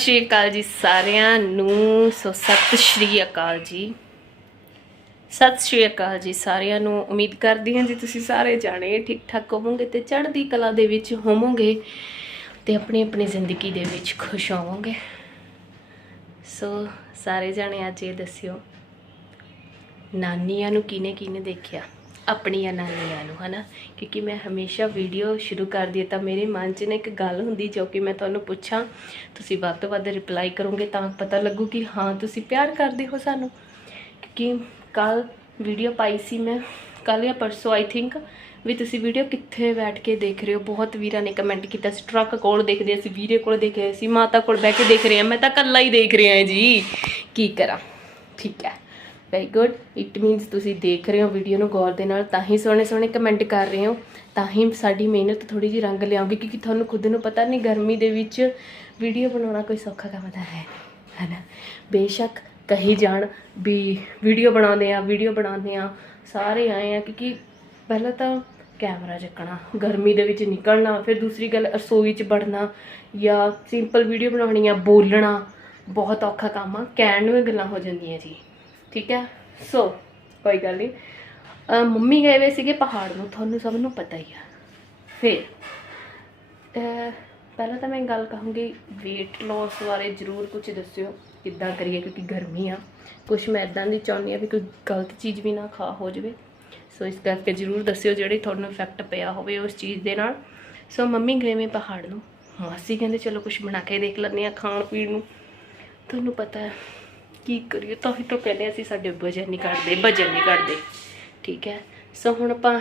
ਸ਼੍ਰੀ ਅਕਾਲ ਜੀ ਸਾਰਿਆਂ ਨੂੰ। ਸੋ ਸਤਿ ਸ਼੍ਰੀ ਅਕਾਲ ਜੀ। ਸਤਿ ਸ਼੍ਰੀ ਅਕਾਲ ਜੀ ਸਾਰਿਆਂ ਨੂੰ। ਉਮੀਦ ਕਰਦੀ ਹਾਂ ਜੀ ਤੁਸੀਂ ਸਾਰੇ ਜਾਣੇ ਠੀਕ ਠਾਕ ਹੋਵੋਗੇ ਤੇ ਚੜ੍ਹਦੀ ਕਲਾ ਦੇ ਵਿੱਚ ਹੋਵੋਗੇ ਤੇ ਆਪਣੀ ਆਪਣੀ ਜ਼ਿੰਦਗੀ ਦੇ ਵਿੱਚ ਖੁਸ਼ ਹੋਵੋਗੇ। ਸੋ ਸਾਰੇ ਜਾਣੇ ਅੱਜ ਇਹ ਦੱਸਿਓ, ਨਾਨੀਆਂ ਨੂੰ ਕਿਨੇ ਕਿਨੇ ਦੇਖਿਆ? ਆਪਣੀਆਂ ਨਾਨੀਆਂ ਨੂੰ, ਹਨਾ? ਕਿਉਂਕਿ ਮੈਂ ਹਮੇਸ਼ਾ ਵੀਡੀਓ ਸ਼ੁਰੂ ਕਰਦੀ ਤਾਂ ਮੇਰੇ ਮਨ 'ਚ ਨਾ ਇੱਕ ਗੱਲ ਹੁੰਦੀ ਜੋ ਕਿ ਮੈਂ ਤੁਹਾਨੂੰ ਪੁੱਛਾਂ। ਤੁਸੀਂ ਵੱਧ ਤੋਂ ਵੱਧ ਰਿਪਲਾਈ ਕਰੋਗੇ ਤਾਂ ਪਤਾ ਲੱਗੂ ਕਿ ਹਾਂ, ਤੁਸੀਂ ਪਿਆਰ ਕਰਦੇ ਹੋ ਸਾਨੂੰ। ਕਿਉਂਕਿ ਕੱਲ ਵੀਡੀਓ ਪਾਈ ਸੀ ਮੈਂ ਕੱਲ ਜਾਂ ਪਰਸੋਂ ਆਈ ਥਿੰਕ ਵੀ ਤੁਸੀਂ ਵੀਡੀਓ ਕਿੱਥੇ ਬੈਠ ਕੇ ਦੇਖ ਰਹੇ ਹੋ? ਬਹੁਤ ਵੀਰਾਂ ਨੇ ਕਮੈਂਟ ਕੀਤਾ ਸੀ ਟਰੱਕ ਕੋਲ ਦੇਖਦੇ ਸੀ ਵੀਰੇ ਕੋਲ ਦੇਖ ਰਹੇ ਸੀ, ਮਾਤਾ ਕੋਲ ਬਹਿ ਕੇ ਦੇਖ ਰਹੇ ਹਾਂ। ਮੈਂ ਤਾਂ ਇਕੱਲਾ ਹੀ ਦੇਖ ਰਿਹਾ ਜੀ। ਕੀ ਕਰਾਂ? ਠੀਕ ਹੈ। ਵੈਰੀ ਗੁੱਡ ਇਟ ਮੀਨਸ ਤੁਸੀਂ ਦੇਖ ਰਹੇ ਹੋ ਵੀਡੀਓ ਨੂੰ ਗੌਰ ਦੇ ਨਾਲ ਤਾਂ ਹੀ ਸੋਹਣੇ ਸੋਹਣੇ ਕਮੈਂਟ ਕਰ ਰਹੇ ਹੋ ਤਾਂ ਹੀ ਸਾਡੀ ਮਿਹਨਤ ਥੋੜੀ ਜਿਹੀ ਰੰਗ ਲਿਆਉਂਗੀ ਕਿਉਂਕਿ ਤੁਹਾਨੂੰ ਖੁਦ ਨੂੰ ਪਤਾ ਨਹੀਂ ਗਰਮੀ ਦੇ ਵਿੱਚ ਵੀਡੀਓ ਬਣਾਉਣਾ ਕੋਈ ਸੌਖਾ ਕੰਮ ਤਾਂ ਹੈ ਨਹੀਂ, ਨਾ? ਬੇਸ਼ੱਕ ਕਹੀ ਜਾਣ ਵੀ ਵੀਡੀਓ ਬਣਾਉਂਦੇ ਆ ਵੀਡੀਓ ਬਣਾਉਂਦੇ ਆ ਸਾਰੇ ਆਏ ਆ ਕਿਉਂਕਿ ਪਹਿਲਾਂ ਤਾਂ ਕੈਮਰਾ ਚੱਕਣਾ ਗਰਮੀ ਦੇ ਵਿੱਚ ਨਿਕਲਣਾ ਫਿਰ ਦੂਸਰੀ ਗੱਲ ਰਸੋਈ 'ਚ ਵੜਨਾ ਜਾਂ ਸਿੰਪਲ ਵੀਡੀਓ ਬਣਾਉਣੀ ਆ ਬੋਲਣਾ ਬਹੁਤ ਔਖਾ ਕੰਮ ਆ ਕਹਿਣ ਨੂੰ ਗੱਲਾਂ ਹੋ ਜਾਂਦੀਆਂ ਜੀ। ਠੀਕ ਹੈ? ਸੋ ਕੋਈ ਗੱਲ ਨਹੀਂ। ਮੰਮੀ ਗਏ ਵੇ ਸੀਗੇ ਪਹਾੜ ਨੂੰ, ਤੁਹਾਨੂੰ ਸਭ ਨੂੰ ਪਤਾ ਹੀ ਆ। ਫਿਰ ਪਹਿਲਾਂ ਤਾਂ ਮੈਂ ਗੱਲ ਕਹੂੰਗੀ weight loss ਬਾਰੇ ਜ਼ਰੂਰ ਕੁਝ ਦੱਸਿਓ, ਕਿੱਦਾਂ ਕਰੀਏ, ਕਿਉਂਕਿ ਗਰਮੀ ਆ। ਕੁਝ ਮੈਂ ਇਦਾਂ ਦੀ ਚਾਹੁੰਦੀ ਆ ਵੀ ਕੋਈ ਗਲਤ ਚੀਜ਼ ਵੀ ਨਾ ਖਾ ਹੋ ਜਾਵੇ। ਸੋ ਇਸ ਕਰਕੇ ਜ਼ਰੂਰ ਦੱਸਿਓ ਜਿਹੜੀ ਤੁਹਾਨੂੰ ਇਫੈਕਟ ਪਿਆ ਹੋਵੇ ਉਸ ਚੀਜ਼ ਦੇ ਨਾਲ। ਸੋ ਮੰਮੀ ਗਏ ਮੈਂ ਪਹਾੜ ਨੂੰ। ਮਾਸੀ ਕਹਿੰਦੇ, ਚਲੋ ਕੁਝ ਬਣਾ ਕੇ ਦੇਖ ਲੈਂਦੇ ਆ ਖਾਣ ਪੀਣ ਨੂੰ। ਤੁਹਾਨੂੰ ਪਤਾ ਹੈ। ਕੀ ਕਰੀਏ? ਤਾਂ ਹੀ ਤਾਂ ਕਹਿੰਦੇ ਅਸੀਂ ਸਾਡੇ ਵਜਨ ਨਹੀਂ ਕਰਦੇ ਵਜਨ ਨਹੀਂ ਕਰਦੇ ਠੀਕ ਹੈ? ਸੋ ਹੁਣ ਆਪਾਂ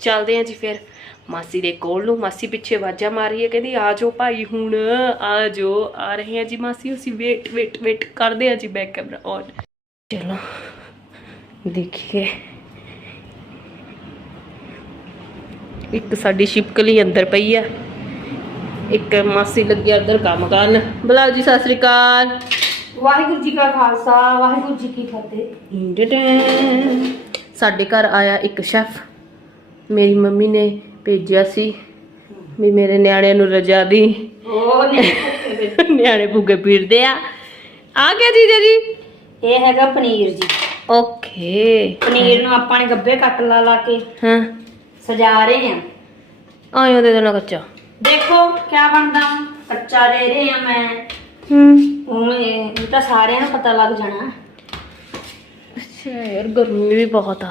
ਚੱਲਦੇ ਹਾਂ ਜੀ ਫਿਰ। ਮਾਸੀ ਦੇ ਕੋਲ ਨੂੰ, ਮਾਸੀ ਪਿੱਛੇ ਆਵਾਜ਼ਾਂ ਮਾਰ ਰਹੀ ਹੈ ਕਹਿੰਦੀ, ਆ ਜਾਓ ਭਾਈ ਹੁਣ, ਆ ਜਾਓ। ਆ ਰਹੇ ਹਾਂ ਜੀ ਮਾਸੀ, ਅਸੀਂ ਵੇਟ ਵੇਟ ਵੇਟ ਕਰਦੇ ਹਾਂ ਜੀ ਬੈਕ ਕੈਮਰਾ ਔਨ ਚਲੋ, ਦੇਖੀਏ। ਇੱਕ ਸਾਡੀ ਸ਼ਿਪਕਲੀ ਅੰਦਰ ਪਈ ਆ। ਇੱਕ ਮਾਸੀ ਲੱਗੀ ਆ ਅੰਦਰ ਕੰਮ ਕਰਨ। ਬੁਲਾਓ ਜੀ, ਸਤਿ ਸ੍ਰੀ ਅਕਾਲ। ਵਾਹਿਗੁਰੂ ਜੀ ਕਾ ਖਾਲਸਾ ਵਾਹਿਗੁਰੂ ਜੀ ਕੀ ਫਤਿਹ। ਡਡੈਂ। ਸਾਡੇ ਘਰ ਆਇਆ ਇੱਕ ਸ਼ੈਫ। ਮੇਰੀ ਮੰਮੀ ਨੇ ਭੇਜਿਆ ਸੀ ਵੀ ਮੇਰੇ ਨਿਆਣਿਆਂ ਨੂੰ ਰਜਾ ਦੀ। ਉਹ ਨਹੀਂ ਨਿਆਣੇ ਭੁੱਗੇ ਪੀੜਦੇ ਆ। ਆ ਗਿਆ ਜੀਜਾ ਜੀ। ਇਹ ਹੈਗਾ ਪਨੀਰ ਜੀ। ਓਕੇ। ਪਨੀਰ ਨੂੰ ਆਪਾਂ ਨੇ ਗੱਬੇ ਕੱਟ ਲਾ ਲਾ ਕੇ ਹਾਂ। ਸਜਾ ਰਹੇ ਹਾਂ। ਆਇਓ ਦੇ ਦੇਣਾ ਕੱਚਾ। ਦੇਖੋ ਕਿਆ ਬਣਦਾ। ਕੱਚਾ ਦੇ ਰਹੇ ਹਾਂ ਮੈਂ। ਹੂੰ। ਉਵੇਂ ਇਹ ਤਾਂ ਸਾਰਿਆਂ ਨੂੰ ਪਤਾ ਲੱਗ ਜਾਣਾ। ਅੱਛਾ ਯਾਰ ਗਰਮੀ ਵੀ ਬਹੁਤ ਆ।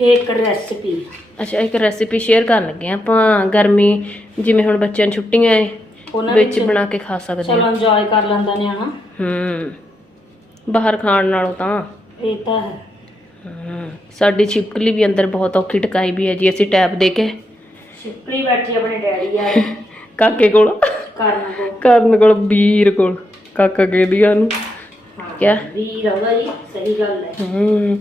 ਇਹ ਇੱਕ ਰੈਸਪੀ ਅੱਛਾ ਇੱਕ ਰੈਸਿਪੀ ਸ਼ੇਅਰ ਕਰਨ ਲੱਗੇ ਆ ਆਪਾਂ। ਗਰਮੀ ਜਿਵੇਂ ਹੁਣ ਬੱਚਿਆਂ ਨੂੰ ਛੁੱਟੀਆਂ ਏ ਉਹਨਾਂ ਵਿੱਚ ਬਣਾ ਕੇ ਖਾ ਸਕਦੇ ਚਲੋ ਆ ਇੰਜੋਏ ਕਰ ਲੈਂਦਾ ਨਿਆਣਾ। ਹੂੰ। ਬਾਹਰ ਖਾਣ ਨਾਲੋਂ ਤਾਂ। ਇਹ ਤਾਂ ਹੈ। ਹਮ, ਸਾਡੀ ਛਿਪਕਲੀ ਵੀ ਅੰਦਰ ਬਹੁਤ ਔਖੀ ਟਕਾਈ ਵੀ ਹੈ ਜੀ ਅਸੀਂ ਟੈਪ ਦੇ ਕੇ। ਸ਼ਿਪਲੀ ਬੈਠੀ ਆਪਣੇ ਡੈਡੀ ਆ। ਕਾਕੇ ਕੋਲ। ਕਰਨ ਕੋ? ਕਰਨ ਕੋਲ ਵੀਰ ਕੋਲ ਕਾਕਾ ਕਹਿੰਦੀਆਂ ਨੂੰ ਹਾਂ ਕਿਆ ਵੀਰ ਆਉਂਦਾ ਜੀ ਸਹੀ ਗੱਲ ਹੈ। ਹਮ,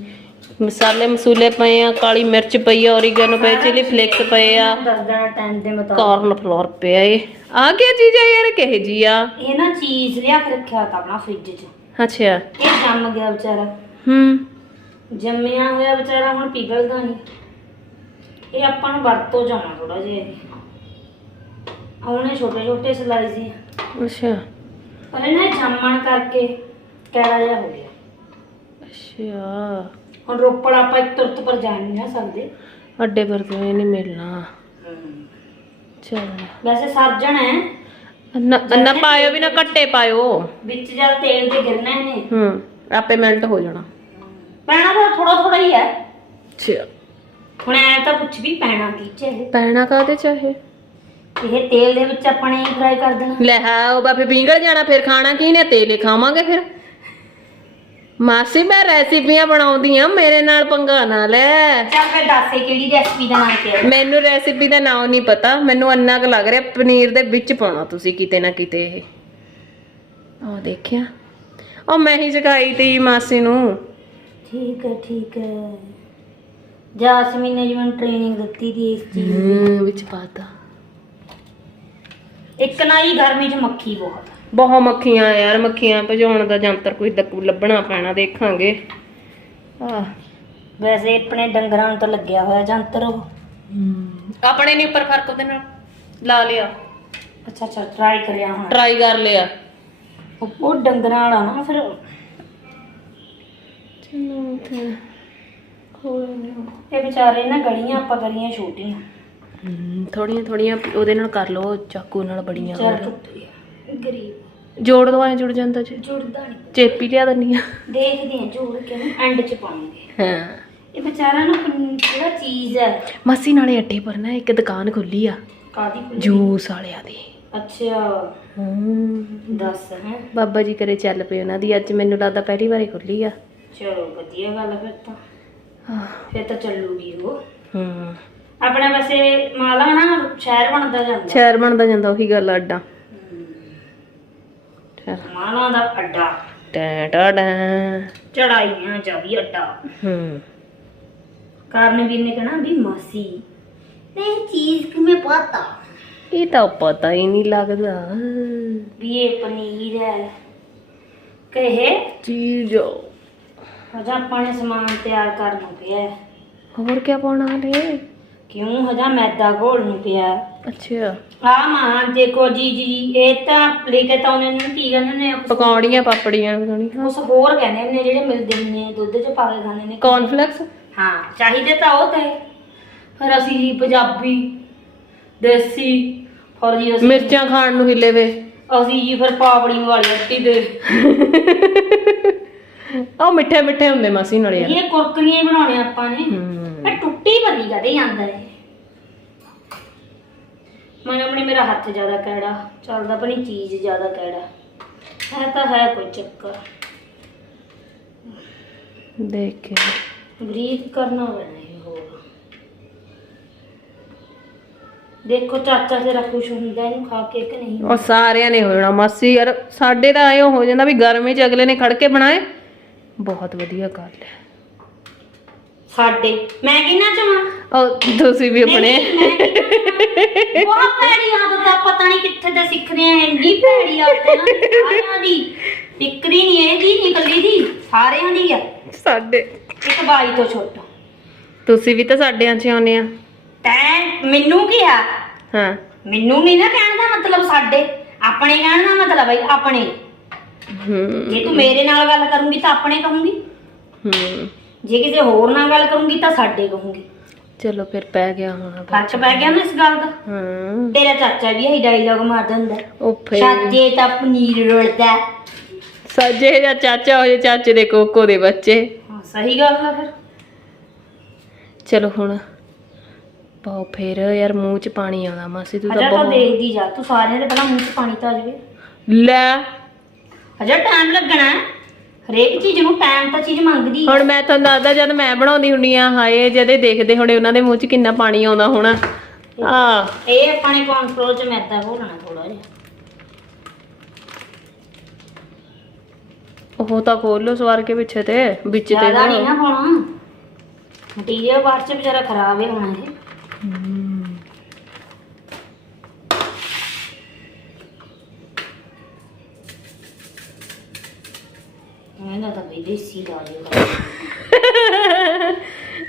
ਮਸਾਲੇ ਮਸੂਲੇ ਪਏ ਆ ਕਾਲੀ ਮਿਰਚ ਪਈ ਆ ਔਰੀਗੈਨੋ ਪਏ ਚਿਲੀ ਫਲੇਕਸ ਪਏ ਆ। ਦੱਸ ਦੇਣਾ ਟਾਈਮ ਦੇ ਮੁਤਾਬਕ। ਕਾਰਨ ਫਲੋਰ ਪਿਆ ਏ। ਆ ਗਿਆ ਜੀਜਾ ਯਾਰ ਕਿਹੇ ਜੀ ਆ? ਇਹ ਨਾ ਚੀਜ਼ ਲਿਆ ਕੇ ਰੱਖਿਆ ਤਾ ਆਪਣਾ ਫ੍ਰਿਜ 'ਚ। ਅੱਛਾ। ਇਹ ਜੰਮ ਗਿਆ ਵਿਚਾਰਾ। ਹੂੰ। ਜੰਮਿਆ ਹੋਇਆ ਵਿਚਾਰਾ ਹੁਣ ਪਿਘਲਦਾ ਨਹੀਂ ਇਹ ਆਪਾਂ ਨੂੰ ਵਰਤੋਂ ਜਾਣਾ ਥੋੜਾ ਜਿਹਾ ਆਉਣੇ ਛੋਟੇ ਛੋਟੇ ਸਲਾਈਜ਼ ਹੀ ਆ। ਅੱਛਾ। ਪਰ ਇਹਨਾਂ ਜੰਮਣ ਕਰਕੇ ਕੈੜਾ ਜਿਹਾ ਹੋ ਗਿਆ। ਅੱਛਾ। ਹੁਣ ਰੋਪੜ ਆਪਾਂ ਇੱਕ ਤੁਰਤ ਪਰ ਜਾ ਨਹੀਂ ਨਾ ਸਕਦੇ। ਅੱਡੇ ਪਰ ਤੋਂ ਇਹ ਨਹੀਂ ਮਿਲਣਾ? ਚਲ। ਵੈਸੇ ਸਰਜਣ ਹੈ। ਨਾ ਨਾ ਪਾਇਓ ਵੀ ਨਾ ਕੱਟੇ ਪਾਇਓ। ਵਿੱਚ ਜਦ ਤੇਲ ਤੇ ਗਿਰਨਾ ਇਹਨੇ। ਹੂੰ ਆਪੇ ਮੈਲਟ ਹੋ ਜਾਣਾ। ਪੈਣਾ ਤਾਂ ਥੋੜਾ ਥੋੜਾ ਹੀ ਹੈ। ਅੱਛਾ। ਹੁਣ ਐ ਤਾਂ ਕੁਝ ਵੀ ਪੈਣਾ ਕੀ ਚਾਹੇ ਪੈਣਾ ਕਾਦੇ ਚਾਹੇ ਇਹ ਤੇਲ ਦੇ ਵਿੱਚ ਆਪਾਂ ਨੇ ਫਰਾਈ ਕਰ ਦੇਣਾ। ਲੈ ਹਾਂ ਉਹ ਬਾਪੇ ਪਿੰਗਲ ਜਾਣਾ ਫਿਰ ਖਾਣਾ ਕੀ ਨੇ? ਤੇਲੇ ਖਾਵਾਂਗੇ ਫਿਰ। ਮਾਸੀ ਮੈਂ ਰੈਸਿਪੀਆਂ ਬਣਾਉਂਦੀ ਆ ਮੇਰੇ ਨਾਲ ਪੰਗਾ ਨਾ ਲੈ। ਚੱਲ ਫਿਰ ਦੱਸ ਇਹ ਕਿਹੜੀ ਰੈਸਪੀ ਦਾ ਨਾਮ ਕਿਹਾ? ਮੈਨੂੰ ਰੈਸਿਪੀ ਦਾ ਨਾਮ ਨਹੀਂ ਪਤਾ। ਮੈਨੂੰ ਅੰਨਾ ਕੁ ਲੱਗ ਰਿਹਾ ਪਨੀਰ ਦੇ ਵਿੱਚ ਪਾਉਣਾ ਤੁਸੀਂ ਕਿਤੇ ਨਾ ਕਿਤੇ ਇਹ। ਉਹ ਦੇਖਿਆ। ਉਹ ਮੈਂ ਹੀ ਸਿਖਾਈ ਤੀ ਮਾਸੀ ਨੂੰ। ਠੀਕ ਹੈ ਠੀਕ ਹੈ। ਜਾਸਮੀਨ ਨੇ ਜਿਵੇਂ ਟ੍ਰੇਨਿੰਗ ਦਿੱਤੀ ਦੀ ਇਸ ਚੀਜ਼ ਹੂੰ ਵਿੱਚ ਪਾਤਾ ਇੱਕ ਨਾ ਹੀ ਗਰਮੀ 'ਚ ਮੱਖੀ ਬਹੁਤ। ਬਹੁਤ ਮੱਖੀਆਂ ਯਾਰ ਮੱਖੀਆਂ ਭਜਾਉਣ ਦਾ ਜੰਤਰ ਕੋਈ ਦੱਕੂ ਲੱਭਣਾ ਪੈਣਾ ਦੇਖਾਂਗੇ। ਆਹ। ਵੈਸੇ ਆਪਣੇ ਡੰਗਰਾਂ ਨੂੰ ਤਾਂ ਲੱਗਿਆ ਹੋਇਆ ਜੰਤਰ ਉਹ। ਆਪਣੇ ਨਹੀਂ ਉੱਪਰ ਫ਼ਰਕ ਉਹਦੇ ਨਾਲ। ਲਾ ਲਿਆ। ਅੱਛਾ ਅੱਛਾ ਟਰਾਈ ਕਰਿਆ ਹੁਣ। ਟਰਾਈ ਕਰ ਲਿਆ। ਉਹ ਉਹ ਡੰਗਰਾਂ ਵਾਲਾ ਨਾ ਫਿਰ ਚਲੋ ਤੇ ਇਹ ਵਿਚਾਰੇ ਨਾ ਗਲੀਆਂ ਆਪਾਂ ਗਲੀਆਂ ਛੋਟੀਆਂ। ਥੋੜੀਆਂ ਥੋੜੀਆਂ ਉਹਦੇ ਨਾਲ ਕਰ ਲਓ ਚਾਕੂ ਨਾਲ ਬੜੀਆਂ ਆ। ਗਰੀਬ। ਜੋੜ ਦੋ ਐ ਜੁੜ ਜਾਂਦਾ ਜੇ। ਜੁੜਦਾ ਨਹੀਂ ਚੇਪੀ ਲਿਆ ਦਿੰਨੀ ਆ। ਦੇਖਦੇ ਆ ਜੋੜ ਕੇ ਐਂਡ ਚ ਪਾਉਂਗੇ। ਹਾਂ। ਇਹ ਵਿਚਾਰਾ ਨਾ ਕਿਹੜਾ ਚੀਜ਼ ਹੈ। ਮਾਸੀ ਨਾਲੇ ਅੱਡੇ ਪਰ ਨਾ ਇੱਕ ਦੁਕਾਨ ਖੁੱਲੀ ਆ। ਕਾਦੀ ਜੂਸ ਵਾਲਿਆਂ ਦੀ। ਅੱਛਾ। ਹੂੰ ਦੱਸ ਹੈ। ਬਾਬਾ ਜੀ ਕਰੇ ਚੱਲ ਪਏ ਉਹਨਾਂ ਦੀ। ਅੱਜ ਮੈਨੂੰ ਲੱਗਦਾ ਪਹਿਲੀ ਵਾਰੀ ਖੁੱਲੀ ਆ। ਚਲੋ ਵਧੀਆ ਗੱਲ ਆ ਫਿਰ ਤਾਂ। ਫਿਰ ਤਾਂ ਚੱਲੂਗੀ ਉਹ। ਹੂੰ ਆਪਣੇ ਵੈਸੇ ਮਾਲਾ ਨਾ ਸ਼ਹਿਰ ਬਣਦਾ ਜਾਂਦਾ। ਸ਼ਹਿਰ ਬਣਦਾ ਜਾਂਦਾ ਉਹੀ ਗੱਲ ਆ ਅੱਡਾ। ਮਾਲਾ ਦਾ ਅੱਡਾ। ਟਾ ਟਾ ਟਾ। ਚੜਾਈਆਂ ਜਾ ਵੀ ਅੱਡਾ। ਹੂੰ। ਕਰਨਵੀਰ ਨੇ ਕਹਿਣਾ ਵੀ ਮਾਸੀ ਨਹੀਂ ਚੀਜ਼ ਕਿਵੇਂ ਪਤਾ? ਇਹ ਤਾਂ ਪਤਾ ਹੀ ਨਹੀਂ ਲੱਗਦਾ। ਵੀ ਇਹ ਪਨੀਰ ਹੈ। ਕਹੇ ਚੀਜ਼। ਹਜਾ ਆਪਾਂ ਨੇ ਸਮਾਨ ਤਿਆਰ ਕਰਨ ਨੂੰ ਪਿਆ। ਹੋਰ ਕੀ ਪਾਉਣਾ ਹਲੇ? ਕਿਉਂ? ਹਜਾ ਮੈਦਾ ਘੋਲ ਨੂੰ ਪਿਆ। ਅੱਛਾ। ਆ ਮਾਂ ਦੇਖੋ ਜੀ ਜੀ ਇਹ ਤਾਂ ਲੈ ਕੇ ਤਾਂ ਉਹਨਾਂ ਨੂੰ ਕੀ ਕਹਿੰਦੇ ਨੇ ਪਕੌੜੀਆਂ ਪਾਪੜੀਆਂ ਬਣਾਉਣੀ ਕੁਛ ਹੋਰ ਕਹਿੰਦੇ ਨੇ ਜਿਹੜੇ ਮਿਲਦੇ ਨੇ ਦੁੱਧ ਚ ਪਾ ਕੇ ਖਾਂਦੇ ਨੇ। ਕੌਰਨਫਲੈਕਸ ਹਾਂ ਚਾਹੀਦੇ ਤਾਂ ਉਹ ਤੇ। ਫਿਰ ਅਸੀਂ ਜੀ ਪੰਜਾਬੀ ਦੇਸੀ ਫਿਰ ਜੀ ਅਸੀਂ ਮਿਰਚਾਂ ਖਾਣ ਨੂੰ ਹਿੱਲੇ ਵੇ। ਅਸੀਂ ਜੀ ਫਿਰ ਪਾਪੜੀ ਵਾਲੀ ਅੱਟੀ ਦੇ। ਉਹ ਮਿੱਠੇ ਮਿੱਠੇ ਹੁੰਦੇ ਮਾਸੀ ਨਾਲੇ ਯਾਰ। ਇਹ ਕੁਰਕਰੀਆਂ ਹੀ ਬਣਾਉਣੇ ਆਪਾਂ ਨੇ ਹੂੰ। ਇਹ ਟੁੱਟੀ ਭਰੀ ਕਦੇ ਜਾਂਦਾ ਹੈ ਮੈਂ ਆਪਣੇ ਮੇਰਾ ਹੱਥ ਜ਼ਿਆਦਾ ਕਿਹੜਾ ਚੱਲਦਾ ਪਣੀ ਚੀਜ਼ ਜ਼ਿਆਦਾ ਕਿਹੜਾ ਹੈ ਤਾਂ ਹੈ ਕੋਈ ਚੱਕਰ। ਦੇਖ। ਕੇ ਬਰੀਕ ਕਰਨਾ ਪੈਣਾ ਇਹ ਹੋਰ। ਦੇਖੋ ਚਾਚਾ ਤੇਰਾ ਖੁਸ਼ ਹੁੰਦਾ ਇਹਨੂੰ ਖਾ ਕੇ ਕਿ ਨਹੀਂ? ਉਹ ਸਾਰਿਆਂ ਨੇ ਹੋ ਜਾਣਾ। ਮਾਸੀ ਯਾਰ ਸਾਡੇ ਤਾਂ ਐਂ ਹੋ ਜਾਂਦਾ ਵੀ ਗਰਮੀ ਚ ਅਗਲੇ ਨੇ ਖੜ ਕੇ ਬਣਾਏ। ਬਹੁਤ ਵਧੀਆ ਗੱਲ ਹੈ। ਸਾਡੇ ਮੈਂ ਕਿੰਨਾ ਚਾਹਾਂ ਉਹ ਤੁਸੀਂ ਵੀ ਆਪਣੇ। ਬਹੁਤ ਭੈੜੀ ਆਦਤ ਆ ਪਤਾ ਨਹੀਂ ਕਿੱਥੇ ਤੇ ਸਿੱਖਦੇ ਆ ਇੰਨੀ ਭੈੜੀ ਆਦਤ ਹੈ ਨਾ ਸਾਰਿਆਂ ਦੀ। ਨਹੀਂ ਇਹਦੀ ਨਿਕਲੀ ਦੀ ਸਾਰਿਆਂ ਦੀ ਆ। ਸਾਡੇ। ਇੱਕ ਬਾਈ ਤੋਂ ਛੋਟਾ। ਤੁਸੀਂ ਵੀ ਤਾਂ ਸਾਡਿਆਂ ਚ ਆਉਨੇ ਆ। ਤੈਂ ਮੈਨੂੰ ਕੀ ਆ? ਹਾਂ। ਮੈਨੂੰ ਨਹੀਂ ਨਾ ਕਹਿਣ ਦਾ ਮਤਲਬ ਸਾਡੇ ਆਪਣੇ ਕਹਿਣ ਦਾ ਮਤਲਬ ਬਈ ਆਪਣੇ। ਹੂੰ। ਜੇ ਤੂੰ ਮੇਰੇ ਨਾਲ ਗੱਲ ਕਰੂੰਗੀ ਤਾਂ ਆਪਣੇ ਕਹੂੰਗੀ। ਹੂੰ। ਜੇ ਕਿਸੇ ਹੋਰ ਨਾਲ ਗੱਲ ਕਰੂੰਗੀ ਤਾਂ ਸਾਡੇ ਕਹੂੰਗੀ। ਚਲੋ ਫਿਰ ਪੈ ਗਿਆ ਹੋਣਾ ਫ਼ਰਕ ਪੈ ਗਿਆ ਨਾ ਇਸ ਗੱਲ ਦਾ। ਹਾਂ। ਤੇਰਾ ਚਾਚਾ ਵੀ ਇਹੀ ਡਾਇਲੌਗ ਮਾਰਦਾ ਹੁੰਦਾ। ਉਹ ਫੇਰ। ਸਾਜੇ ਤਾਂ ਪਨੀਰ ਰੋਲਦਾ। ਸੱਜੇ ਜਾਂ ਚਾਚਾ ਹੋਏ ਚਾਚੇ ਦੇ ਕੋਕੋ ਦੇ ਬੱਚੇ। ਹਾਂ ਸਹੀ ਗੱਲ ਆ ਫਿਰ। ਚਲੋ ਹੁਣ ਪਾਓ ਫੇਰ ਯਾਰ ਮੂੰਹ ਚ ਪਾਣੀ ਆਉਂਦਾ ਮਾਸੀ ਤੂੰ ਅਜਾ ਤਾਂ ਤਾਂ ਬਹੁਤ ਦੇਖਦੀ ਜਾ ਤੂੰ ਸਾਰਿਆਂ ਦੇ ਪਹਿਲਾਂ ਮੂੰਹ 'ਚ ਪਾਣੀ ਤਾਂ ਆ ਜਾਵੇ। ਲੈ। ਅਜਾ ਟਾਈਮ ਲੱਗਣਾ ਹੈ। ਹਰੇਕ ਚੀਜ਼ ਨੂੰ ਟਾਈਮ ਤਾਂ ਚੀਜ਼ ਮੰਗਦੀ ਹੈ। ਹੁਣ ਮੈਂ ਤੁਹਾਨੂੰ ਦੱਸਦਾ ਜਦ ਮੈਂ ਬਣਾਉਂਦੀ ਹੁੰਨੀ ਆ ਹਾਏ ਜਦੇ ਦੇਖਦੇ ਹੋਣੇ ਉਹਨਾਂ ਦੇ ਮੂੰਹ 'ਚ ਕਿੰਨਾ ਪਾਣੀ ਆਉਂਦਾ ਹੋਣਾ। ਆ ਇਹ ਆਪਾਂ ਨੇ ਕੰਟਰੋਲ 'ਚ ਮੈਦਾ ਘੋਲਣਾ ਥੋੜਾ ਜਿਹਾ। ਉਹ ਤਾਂ ਖੋਲ ਲੋ ਸਵਾਰ ਕੇ ਪਿੱਛੇ ਤੇ ਵਿੱਚ ਤੇ ਜ਼ਿਆਦਾ ਨਹੀਂ ਨਾ ਪਾਉਣਾ। ਮਟੀਰੀਅਲ ਬਾਅਦ 'ਚ ਵਿਚਾਰਾ ਖਰਾਬ ਹੀ ਹੋਣਾ ਇਹ। ਇਹਨਾਂ ਤਾਂ ਬਈ ਦੇਸੀ ਲਾ ਦੇ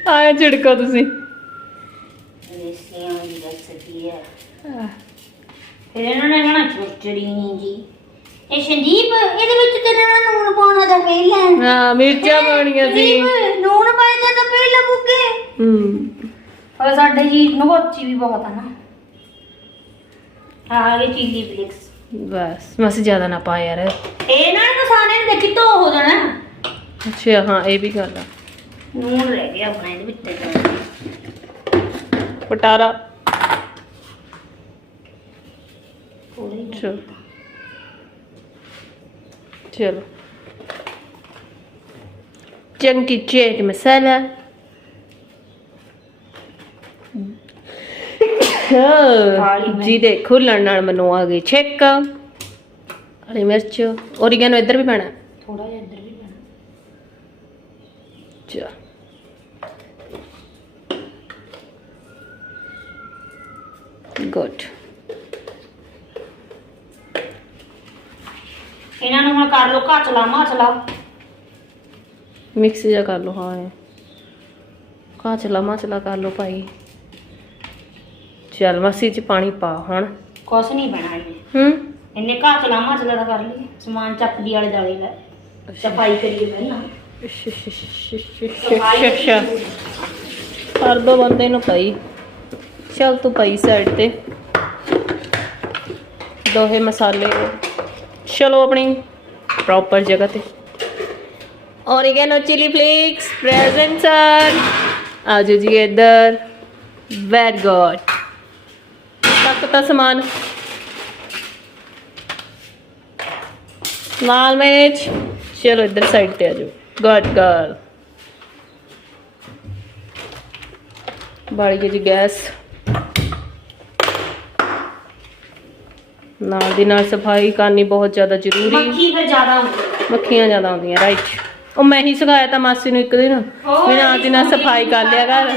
ਆਇਆ ਝਿੜਕੋ ਤੁਸੀਂ। ਦੇਸੀਆਂ ਦੀ ਰੈਸਪੀ ਹੈ ਫਿਰ ਇਹਨਾਂ ਨੇ ਕਹਿਣਾ ਚੁਰਚੜੀ ਨਹੀਂ ਜੀ ਇਹ ਸੰਦੀਪ ਇਹਦੇ ਵਿੱਚ ਤੇ ਨਾ ਨੂਣ ਪਾਉਣਾ ਤਾਂ ਪਹਿਲਾਂ ਹਾਂ। ਮਿਰਚਾਂ ਪਾਉਣੀਆਂ ਸੀ। ਸੰਦੀਪ, ਨੂਣ ਪਾਇਆ ਤਾਂ ਪਹਿਲਾਂ ਮੁੱਕੇ ਹੂੰ। ਪਰ ਸਾਡੇ ਜੀ ਨਗੋਚੀ ਵੀ ਬਹੁਤ ਆ ਨਾ। ਆ ਗਏ ਚੀਲੀ ਫਲਿਕਸ। ਬਸ ਮਸ ਜ਼ਿਆਦਾ ਨਾ ਪਾ ਯਾਰ। ਇਹ ਨਾ ਸਾਰੇ ਨੇ ਦੇਖੀ ਧੋ ਹੋ ਜਾਣਾ। ਅੱਛਾ ਹਾਂ ਇਹ ਵੀ ਗੱਲ ਆ। ਨੂਣ ਰਹਿ ਗਿਆ ਆਪਣਾ ਇਹਦੇ ਵਿੱਚ ਤੇ ਪਟਾਰਾ। ਹੀ ਚਲੋ। ਚਲੋ ਚੰਕੀ ਚੇਟ ਮਸਾਲਾ। ਜਿਹਦੇ ਖੁੱਲਣ ਨਾਲ ਮੈਨੂੰ ਆ ਗਈ ਛਿੱਕ ਹਰੀ ਮਿਰਚ ਓਰੀਗੈਨੋ ਇੱਧਰ ਵੀ ਪੈਣਾ। ਥੋੜਾ ਜਿਹਾ ਇੱਧਰ ਵੀ ਪੈਣਾ। ਚਾ ਗੁੱਡ ਇਹਨਾਂ ਨੂੰ ਹੁਣ ਕਰ ਲੋ ਘਾਚਲਾ ਮਾਚਲਾ ਮਿਕਸ ਜਿਹਾ ਕਰ ਲਓ ਹਾਂ। ਇਹ ਕਾਚਲਾ ਮਾਚਲਾ ਕਰ ਲਓ ਭਾਈ। ਚੱਲ ਮਸੀ ਚ ਪਾਣੀ ਪਾ ਹੁਣ। ਕੁਛ ਨਹੀਂ ਪੈਣਾ ਇਹਨੇ ਹੂੰ? ਇੰਨੇ ਘਾ ਚਲਾਮਾ ਚਲਾ ਤਾਂ ਕਰ ਲਈ ਸਮਾਨ ਚੱਕਦੀ ਵਾਲੇ ਦਾਲੇ ਲੈ। ਸਫ਼ਾਈ ਕਰੀਏ ਪਹਿਲਾਂ। ਅੱਛਾ ਕਰ ਦੋ ਬੰਦੇ ਨੂੰ ਪਈ। ਚਲ ਤੂੰ ਪਈ ਸਾਈਡ ਤੇ। ਦੋਹੇ ਮਸਾਲੇ। ਚਲੋ ਆਪਣੀ ਪ੍ਰੋਪਰ ਜਗ੍ਹਾ ਤੇ। Oregano chilli flakes present sir ਆਜੋ ਜੀ ਇੱਧਰ। ਵੈਰੀ ਗੁੱਡ ਤਾਂ ਸਮਾਨ। ਲਾਲ ਮਿਰਚ। ਚਲੋ ਇੱਧਰ ਸਾਈਡ ਤੇ ਆਜੋ ਗੁੱਡ ਗਰਲ ਬਾੜੀ ਜੀ ਗੈਸ। ਨਾਲ ਦੀ ਨਾਲ ਸਫ਼ਾਈ ਕਰਨੀ ਬਹੁਤ ਜ਼ਿਆਦਾ ਜ਼ਰੂਰੀ। ਮੱਖੀ ਫਿਰ ਜ਼ਿਆਦਾ। ਮੱਖੀਆਂ ਜ਼ਿਆਦਾ ਆਉਂਦੀਆਂ ਰਾਈਟ ਉਹ ਮੈਂ ਹੀ ਸਿਖਾਇਆ ਤਾਂ ਮਾਸੀ ਨੂੰ ਇੱਕ ਦਿਨ। ਵੀ ਨਾਲ ਦੀ ਨਾਲ ਸਫ਼ਾਈ ਕਰ ਲਿਆ ਕਰ।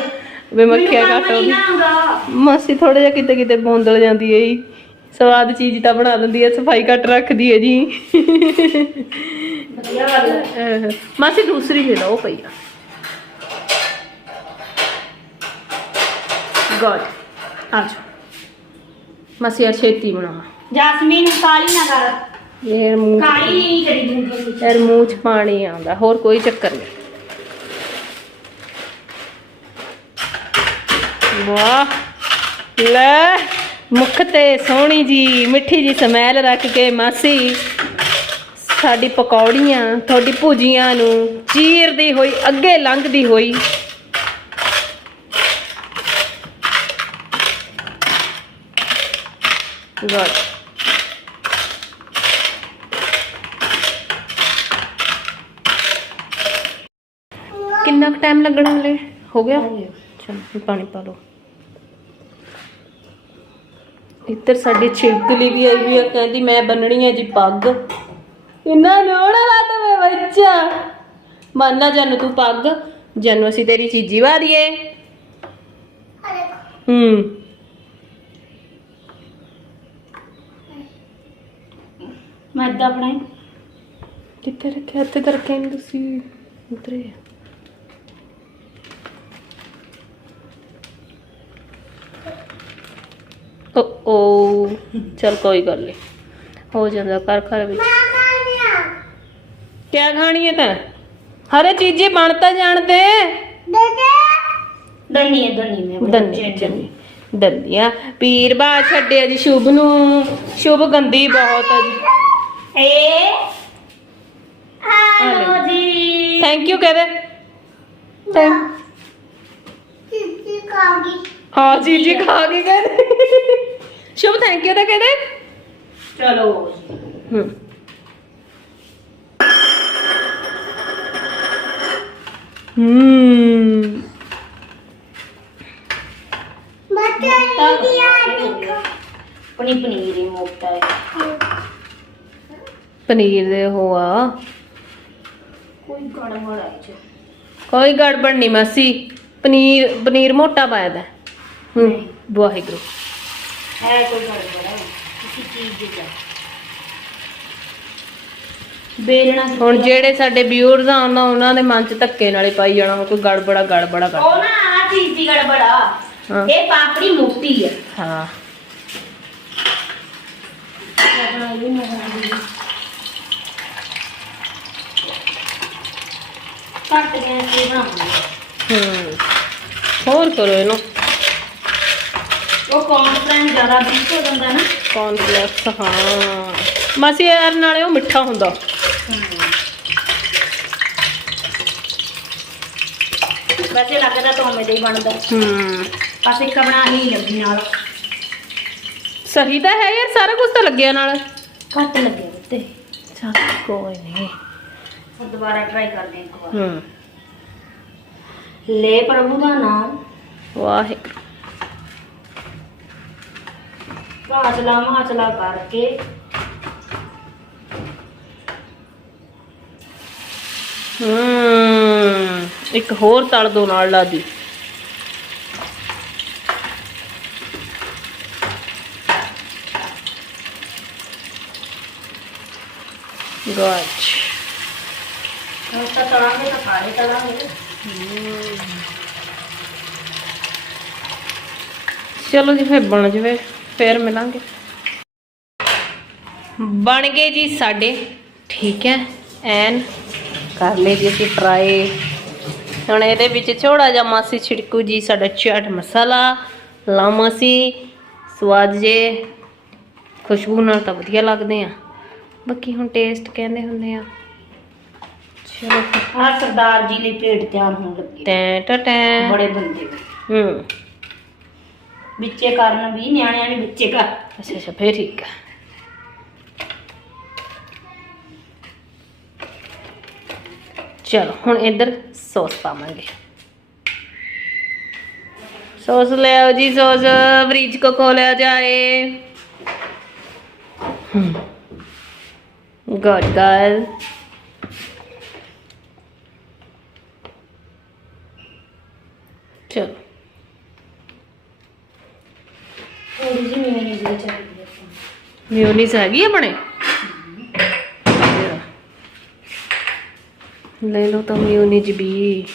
ਵੀ ਮੱਖੀਆਂ ਘੱਟ ਆਉਂਦਾ। ਮਾਸੀ ਥੋੜਾ ਜਿਹਾ ਕਿਤੇ ਕਿਤੇ ਬੋਂਦਲ ਜਾਂਦੀ ਹੈ ਜੀ। ਸਵਾਦ ਚੀਜ਼ ਤਾਂ ਬਣਾ ਦਿੰਦੀ ਹੈ ਸਫ਼ਾਈ ਘੱਟ ਰੱਖਦੀ ਹੈ ਜੀ। ਮਾਸੀ ਦੂਸਰੀ ਲੈ ਲਓ ਉਹ ਪਈ ਗੋਡ ਆ ਜਾ ਮਾਸੀ ਆ ਛੇਤੀ ਬਣਾ ਜਾਸਮੀਨ ਕਾਲੀ ਨਾ ਕਰ। ਇਹ ਮੂੰਹ ਕਾਲੀ ਨਹੀਂ ਕਰੀ ਦਿੰਦੀ ਯਾਰ ਮੂੰਹ 'ਚ ਪਾਣੀ ਆਉਂਦਾ ਹੋਰ ਕੋਈ ਚੱਕਰ ਨਹੀਂ। ਵਾਹ। ਲੈ ਮੁੱਖ ਤੇ ਸੋਹਣੀ ਜੀ ਮਿੱਠੀ ਜੀ ਸਮੈਲ ਰੱਖ ਕੇ ਮਾਸੀ। ਸਾਡੀ ਪਕੌੜੀਆਂ ਤੁਹਾਡੀ ਭੁਜੀਆਂ ਨੂੰ ਚੀਰਦੀ ਹੋਈ ਅੱਗੇ ਲੰਘਦੀ ਹੋਈ। ਗੁੱਡ ਕਿੰਨਾ ਕੁ ਟਾਈਮ ਲੱਗਣਾ ਹਲੇ? ਹੋ ਗਿਆ? ਚਲ ਪਾਣੀ ਪਾ ਲਓ। ਇੱਧਰ ਸਾਡੀ ਛਿੜਕਲੀ ਵੀ ਆਈ ਵੀ ਆ ਕਹਿੰਦੀ ਮੈਂ ਬੰਨਣੀ ਹੈ ਜੀ ਪੱਗ। ਇੰਨਾ ਨੋੜਾ ਲਾਤਾ ਮੈਂ ਬੱਚਾ ਮੰਨਣਾ ਜਾਨੂੰ ਤੂੰ ਪੱਗ ਜਾਨੂੰ ਅਸੀਂ ਤੇਰੀ ਚੀਜ਼ੀ ਵਾ ਦਈਏ। ਹੂੰ। ਮੈਂ ਏਦਾਂ ਬਣਾਈ। ਕਿੱਥੇ ਰੱਖਿਆ? ਇੱਥੇ ਤਾਂ ਰੱਖਿਆ ਨਹੀਂ ਤੁਸੀਂ। ਓ ਚਲ ਕੋਈ ਗੱਲ ਨਹੀਂ ਹੋ ਜਾਂਦਾ ਘਰ ਘਰ ਵਿੱਚ। ਕਿਆ ਖਾਣੀ ਹੈ ਤਾਂ ਹਰੇ ਚੀਜ਼ੇ ਬਣ ਤਾਂ ਜਾਣਦੇ ਦੰਨੀ ਹੈ ਦੰਨੀ ਮੈਂ ਦੰਦੀ ਦੰਦੀ ਦੰਦੀਆਂ ਪੀਰ ਬਾ ਛੱਡਿਆ ਜੀ ਸ਼ੁਭ ਨੂੰ। ਸ਼ੁਭ ਗੰਦੀ ਬਹੁਤ ਆ ਜੀ। ਏ। ਹਲੋ ਜੀ। ਥੈਂਕ ਯੂ ਕਹਦੇ ਥੈਂਕ ਹਾਂ ਜੀ ਜੀ ਖਾ ਕੇ ਕਹਿੰਦੇ। ਸ਼ੁਭ ਥੈਂਕ ਯੂ ਤਾਂ ਕਹਿੰਦੇ। ਚਲੋ। ਹੂੰ। ਹੂੰ। ਪਨੀ ਪਨੀਰ ਹੀ ਮੋਟਾ ਹੈ। ਪਨੀਰ ਦੇ ਹੋਆ ਕੋਈ ਗੜਬੜ ਹੈ ਚ। ਕੋਈ ਗੜਬੜ ਨਹੀਂ ਮਾਸੀ। ਪਨੀਰ ਪਨੀਰ ਮੋਟਾ ਪਾਇਆ ਦਾ। ਵਾਹਿਗੁਰੂ। ਹੈ ਕੋਈ ਗੜਬੜ ਹੈ ਕਿਸੇ ਚੀਜ਼ ਦੀ ਤਾਂ ਬੇਲਣਾ ਕਿੱਥੇ ਹੁਣ? ਜਿਹੜੇ ਸਾਡੇ ਵਿਊਅਰਸ ਆ ਉਹਨਾਂ ਉਹਨਾਂ ਦੇ ਮਨ ਚ ਧੱਕੇ ਨਾਲੇ ਪਾਈ ਜਾਣਾ ਕੋਈ ਗੜਬੜਾ ਗੜਬੜਾ ਕਰ। ਉਹ ਨਾ ਆ ਚੀਜ਼ ਦੀ ਗੜਬੜ। ਇਹ ਪਾਪੜੀ ਮੋਟੀ ਹੈ ਹਾਂ। ਕੱਟ ਗੈਸ ਤੇ ਬਣਾਉਂਦੀ ਹੂੰ। ਹੋਰ ਕਰੋ ਇਹਨੂੰ। ਉਹ ਕੌਨਫਰੈਂਸ ਜ਼ਿਆਦਾ ਬੀਟ ਹੋ ਜਾਂਦਾ ਨਾ? ਕੌਨਫਲੈਕਸ ਹਾਂ। ਮਾਸੀ ਯਾਰ ਨਾਲੇ ਉਹ ਮਿੱਠਾ ਹੁੰਦਾ। ਵੈਸੇ ਲੱਗਦਾ ਤਾਂ ਉਵੇਂ ਦਾ ਹੀ ਬਣਦਾ। ਹੂੰ। ਬਸ ਇੱਕ ਬਣਾ ਹੀ ਲੱਗੀ ਨਾਲ। ਸਹੀ ਤਾਂ ਹੈ ਯਾਰ ਸਾਰਾ ਕੁਝ ਤਾਂ ਲੱਗਿਆ ਨਾਲ। ਘੱਟ ਲੱਗਿਆ ਉੱਤੇ। ਚੱਲ ਕੋਈ ਨਹੀਂ। ਹੁਣ ਦੁਬਾਰਾ ਟਰਾਈ ਕਰਦੇ ਹਾਂ ਇੱਕ ਵਾਰ। ਹੂੰ। ਲੈ ਪ੍ਰਭੂ ਦਾ ਨਾਮ। ਵਾਹਿਗੁਰੂ। ਹਾਚਲਾ ਮਾਚਲਾ ਕਰਕੇ। ਹੂੰ ਇੱਕ ਹੋਰ ਤਲ ਦੋ ਨਾਲ ਲਾ ਦੀ। ਗਾਚ ਹੁਣ ਤਾਂ ਤਲਾਂਗੇ ਤਾਂ ਸਾਰੇ ਤਲਾਂਗੇ। ਚਲੋ ਜੀ ਫਿਰ ਬਣ ਜਵੇ। ਫੇਰ ਮਿਲਾਂਗੇ। ਬਣ ਗਏ ਜੀ ਸਾਡੇ ਠੀਕ ਹੈ ਐਨ। ਕਰ ਲਏ ਜੀ ਅਸੀਂ ਫਰਾਈ ਹੁਣ ਇਹਦੇ ਵਿੱਚ ਥੋੜਾ ਜਿਹਾ ਮਾਸੀ ਛਿੜਕੂ ਜੀ ਸਾਡਾ ਚਾਟ ਮਸਾਲਾ ਲਾਮਾ ਸੀ। ਸਵਾਦ ਜੇ ਖੁਸ਼ਬੂ ਨਾਲ ਤਾਂ ਵਧੀਆ ਲੱਗਦੇ ਆ। ਬਾਕੀ ਹੁਣ ਟੇਸਟ ਕਹਿੰਦੇ ਹੁੰਦੇ ਆ। ਚਲੋ। ਆ ਸਰਦਾਰ ਜੀ ਲਈ ਪਲੇਟ ਤਿਆਰ ਹੋਣ ਲੱਗੀ। ਟਾ ਟੈਂ ਬੜੇ ਬੰਦੇ ਹੂੰ। ਵਿੱਚੇ ਕਰਨ ਵੀ ਨਿਆਣਿਆਂ ਨੇ ਵਿੱਚੇ ਕਰ। ਅੱਛਾ ਅੱਛਾ, ਫੇਰ ਠੀਕ ਹੈ ਚਲੋ, ਹੁਣ ਇੱਧਰ ਸੌਸ ਪਾਵਾਂਗੇ। ਸੌਸ ਲੈ ਆਓ ਜੀ, ਸੌਸ। ਫ੍ਰਿਜ ਕੋ ਖੋਲਿਆ ਜਾਏ। ਗੁੱਡ ਗਰਲ ਚਲੋ। ਥੋੜੀ ਜਿਹੀ ਚਾਹੀਦੀ ਹੈ ਮਿਊਨੀਸ ਹੈਗੀ ਆਪਣੇ? ਲੈ ਲਓ ਤਾਂ ਮਿਊਨੀਜ ਵੀ।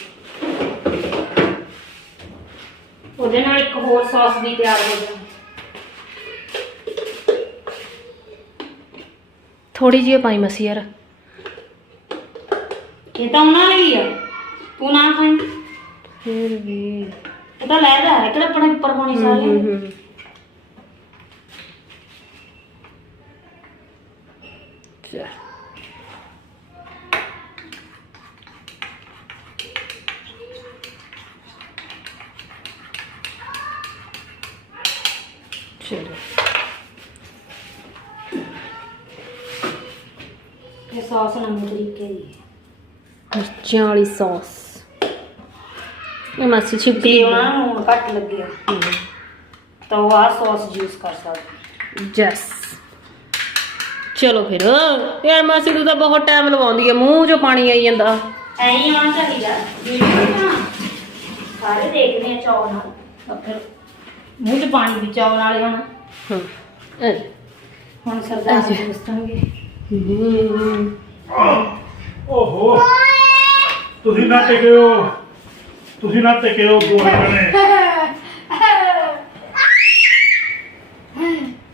ਉਹਦੇ ਨਾਲ ਇੱਕ ਹੋਰ ਸੌਸ ਵੀ ਤਿਆਰ ਹੋ ਜਾਣੀ ਥੋੜੀ ਜਿਹੀ ਪਾਈ ਮਸੀ ਯਾਰ। ਇਹ ਤਾਂ ਉਹਨਾਂ ਲਈ ਆ। ਤੂੰ ਨਾ ਖਾਈ। ਫਿਰ ਵੀ। ਇਹ ਤਾਂ ਲੈ ਜਾ ਕਿਹੜਾ ਆਪਣੇ ਉੱਪਰ ਪਾਉਣੀ ਸਾਰੇ ਚਲੋ ਇਹ ਸੌਸ ਨਵੇਂ ਤਰੀਕੇ ਦੀ ਹੈ ਮਿਰਚਾਂ ਵਾਲੀ ਸੌਸ। ਇਹ ਮਾਸੀ ਛਿਪਕਲੀ ਜੇ ਉਹਨਾਂ ਨੂੰ ਲੂਣ ਘੱਟ ਲੱਗਿਆ ਤਾਂ ਉਹ ਆਹ ਸੌਸ ਯੂਜ਼ ਕਰ ਸਕਦੇ। ਜੈਸ ਚਲੋ ਫਿਰ ਯਾਰ ਮਾਸੀ ਤੂੰ ਤਾਂ ਬਹੁਤ ਟਾਈਮ ਲਵਾਉਂਦੀ ਹੈ ਮੂੰਹ 'ਚੋਂ ਪਾਣੀ ਆਈ ਜਾਂਦਾ। ਐਂ ਹੀ ਆਉਣਾ ਚਾਹੀਦਾ। ਵੀਡੀਓ ਨਾ ਸਾਰੇ ਦੇਖਦੇ ਆ ਚੌਲ ਨਾਲ। ਤਾਂ ਫਿਰ ਮੂੰਹ 'ਚ ਪਾਣੀ ਵੀ ਚੌਲ ਹੁਣ। ਹੂੰ। ਅਹ, ਹੁਣ ਸਰਦਾਰ ਜੀ ਦੱਸਣਗੇ। ਓਹੋ। ਤੁਸੀਂ ਨਾ ਟਿਕਿਓ ਤੁਸੀਂ ਨਾ ਟਿਕਿਓ ਦੋਵੇਂ ਜਣੇ।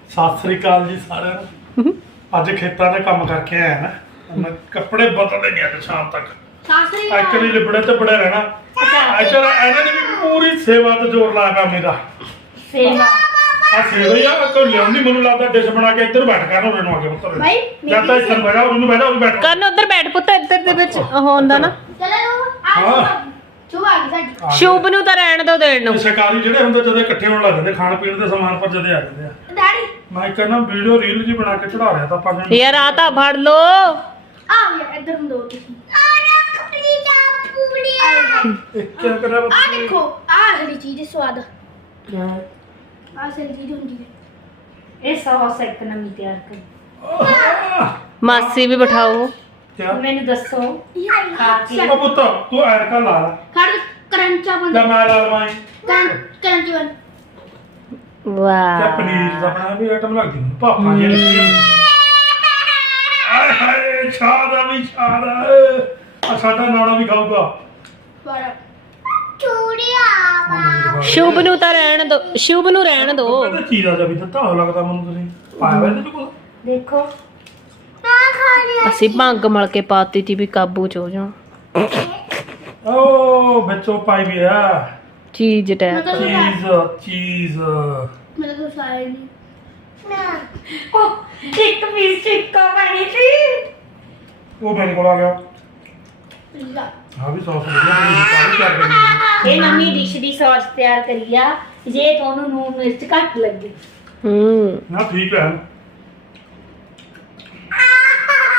ਸਤਿ ਸ੍ਰੀ ਅਕਾਲ ਜੀ ਸਾਰਿਆਂ ਨੂੰ। ਅੱਜ ਖੇਤਾਂ ਦੇ ਕੰਮ ਕਰਕੇ ਆਇਆ ਨਾ ਮੈਂ ਕੱਪੜੇ ਬਦਲਨੇ ਗਿਆ ਅੱਜ ਸ਼ਾਮ ਤੱਕ। ਸਾਸਰੀ ਐਕਚੁਅਲੀ ਲਿਬੜੇ ਤੇ ਬੜੇ ਰਹਿਣਾ। ਐਕਚੁਅਲੀ ਇਹਨਾਂ ਨੇ ਵੀ ਪੂਰੀ ਸੇਵਾ ਤੇ ਜ਼ੋਰ ਲਾਇਆ ਮੇਰਾ ਸੇਵਾ। ਆ ਸੇਵਾ ਹੀ ਆ ਕੋਈ ਲਿਆਉਂਦੀ ਮੈਨੂੰ ਲੱਗਦਾ ਡਿਸ਼ ਬਣਾ ਕੇ ਇੱਧਰ ਬੈਠ ਕਰ ਉਹਨਾਂ ਨੂੰ ਆ ਕੇ ਪੁੱਤਰ। ਭਾਈ, ਜਦ ਤੱਕ ਇੱਧਰ ਬੈਠਾ ਉਹਨੂੰ ਬੈਠਾ ਉਹ ਬੈਠ। ਕਰਨ ਉਧਰ ਬੈਠ ਪੁੱਤ ਇੱਧਰ ਦੇ ਵਿੱਚ ਉਹ ਹੁੰਦਾ ਨਾ। ਹਾਂ। ਚੁਆ ਗਈ ਸਾਡੀ। ਆ ਸ਼ੂਬ ਨੂੰ ਤਾਂ ਰਹਿਣ ਦੋ ਦੇਣ ਨੂੰ। ਸ਼ਿਕਾਰੀ ਜਿਹੜੇ ਹੁੰਦੇ ਜਦੋਂ ਇਕੱਠੇ ਹੋਣ ਲੱਗ ਜਾਂਦੇ ਖਾਣ ਪੀਣ ਦੇ ਸਮਾਨ ਪਰ ਜਦੇ ਆ ਜਾਂਦੇ ਆ। ਡੈਡੀ। ਮੈਂ ਕਹਿੰਦਾ ਵੀਡੀਓ ਰੀਲ ਜੀ ਬਣਾ ਕੇ ਚੜਾ ਰਿਹਾ ਤਾਂ ਆਪਾਂ ਨੇ ਯਾਰ ਆ ਤਾਂ ਫੜ ਲੋ ਆ ਗਿਆ ਇੱਧਰ ਨੂੰ ਦੋ ਤੁਸੀਂ। ਆ ਰੱਖ ਪਲੀਜ਼ ਆ। ਪੂਰੀ ਇੱਕ ਕਿਆ ਕਰਿਆ ਆ ਦੇਖੋ ਆ ਹਰੀ ਚੀਜ਼ ਹੈ ਸਵਾਦ। ਕਿਆ ਆ ਸਹੀ ਚੀਜ਼ ਹੁੰਦੀ ਹੈ ਇਹ ਸੌਸ ਇੱਕ ਨਵੀਂ ਤਿਆਰ ਕਰ ਆਹ! ਮਾਸੀ ਵੀ ਬਿਠਾਓ ਕਿਆ ਮੈਨੂੰ ਦੱਸੋ ਖਾ ਕੇ ਉਹ ਪੁੱਤ ਤੂੰ ਐਨਕਾਂ ਲਾ ਲੈ ਖੜ ਕਰੰਚਾ ਬਣ ਲੈ ਮੈਂ ਲਾ ਲਵਾਂ ਕਰੰਚੀ ਬਣ ਕਿਆ ਵਾਹ ਪਨੀਰ ਦਾ ਬਣਾ ਵੀ ਆਈਟਮ ਲੱਗ ਗਈ ਪਾਪਾ ਜੀ ਨੇ ਆਏ ਹਾਏ ਸ਼ਾਦਾ ਵੀ ਸ਼ਾਦਾ ਆ ਸਾਡਾ ਨਾਨਾ ਵੀ ਖਾਊਗਾ ਬੜਾ ਸ਼ੁਭ ਨੂੰ ਤਾਂ ਰਹਿਣ ਦੋ ਸ਼ੁਭ ਨੂੰ ਰਹਿਣ ਦੋ। ਕਹਿੰਦਾ ਚੀਰਾ ਜਾ ਵੀ ਦਿੱਤਾ ਹੋ ਲੱਗਦਾ ਮੈਨੂੰ ਤੁਸੀਂ ਪਾਇਆ ਵਾ ਇਹਦੇ ਕੋਲ। ਦੇਖੋ। ਅਸੀਂ ਭੰਗ ਮਲ ਕੇ ਪਾਤੀ ਤੀ ਵੀ ਕਾਬੂ ਚ ਹੋ ਜਾ ਓ ਵਿੱਚੋਂ ਪਾਈ ਵੀ ਆ। ਚੀਜ਼ ਟੈਪ। ਚੀਜ਼ ਚੀਜ਼। ਮੇਰਾ ਤਾਂ ਸਾਇਆ ਨਹੀਂ। ਉਹ ਇੱਕ ਪੀਸ ਚਿੱਕਾ ਬਣੀ ਸੀ। ਉਹ ਮੇਰੇ ਕੋਲ ਆ ਗਿਆ। ਹਾਂ ਵੀ ਸੌਸ ਵਧੀਆ ਬਣੀ ਕਾਹਦੀ ਤਿਆਰ ਕਰੀ ਹੋਈ। ਇਹ ਨਵੀਂ ਡਿਸ਼ ਦੀ ਸੌਸ ਤਿਆਰ ਕਰੀ ਆ ਜੇ ਤੁਹਾਨੂੰ ਨੂਨ ਮਿਰਚ ਘੱਟ ਲੱਗੇ ਹੂੰ ਨਾ ਠੀਕ ਹੈ